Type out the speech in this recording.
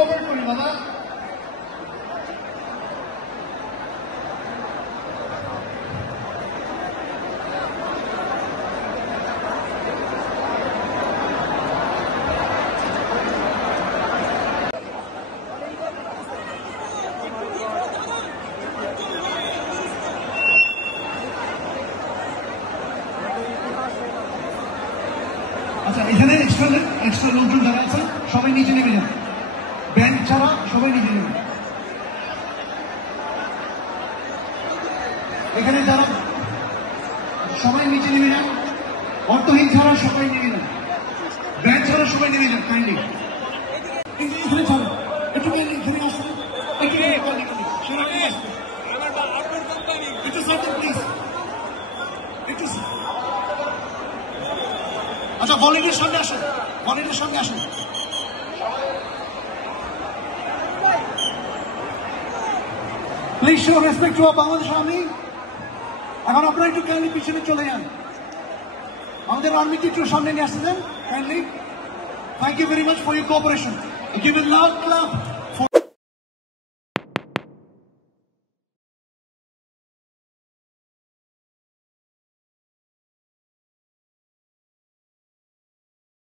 Cooperate করি বাবা। আচ্ছা, এখানে এক্সট্রা লোকজন যারা আছে সবাই নিচে নেমে যান, ব্যান্ড ছাড়া সবাই নিচে নেমে। এখানে যারা সবাই নিচে নেমে যান, অর্থহীন ছাড়া সবাই নেমে যান, ব্যান্ড ছাড়া সবাই নেমে যান কাইন্ডলি। এখানে ছাড়ো, একটু এখানে আসুন, একটু সার্কেল প্লিজ, একটু। আচ্ছা, ভলেন্টিয়ার সামনে আসুন, ভলেন্টিয়ার সামনে আসুন। Please show respect to Bangladesh army. এখন আপনারা একটু কাইন্ডলি পিছনে চলে যান, আমাদের আর্মিকে একটু সামনে নিয়ে আসতে দেন kindly. Thank you very much for your cooperation. Give a loud clap.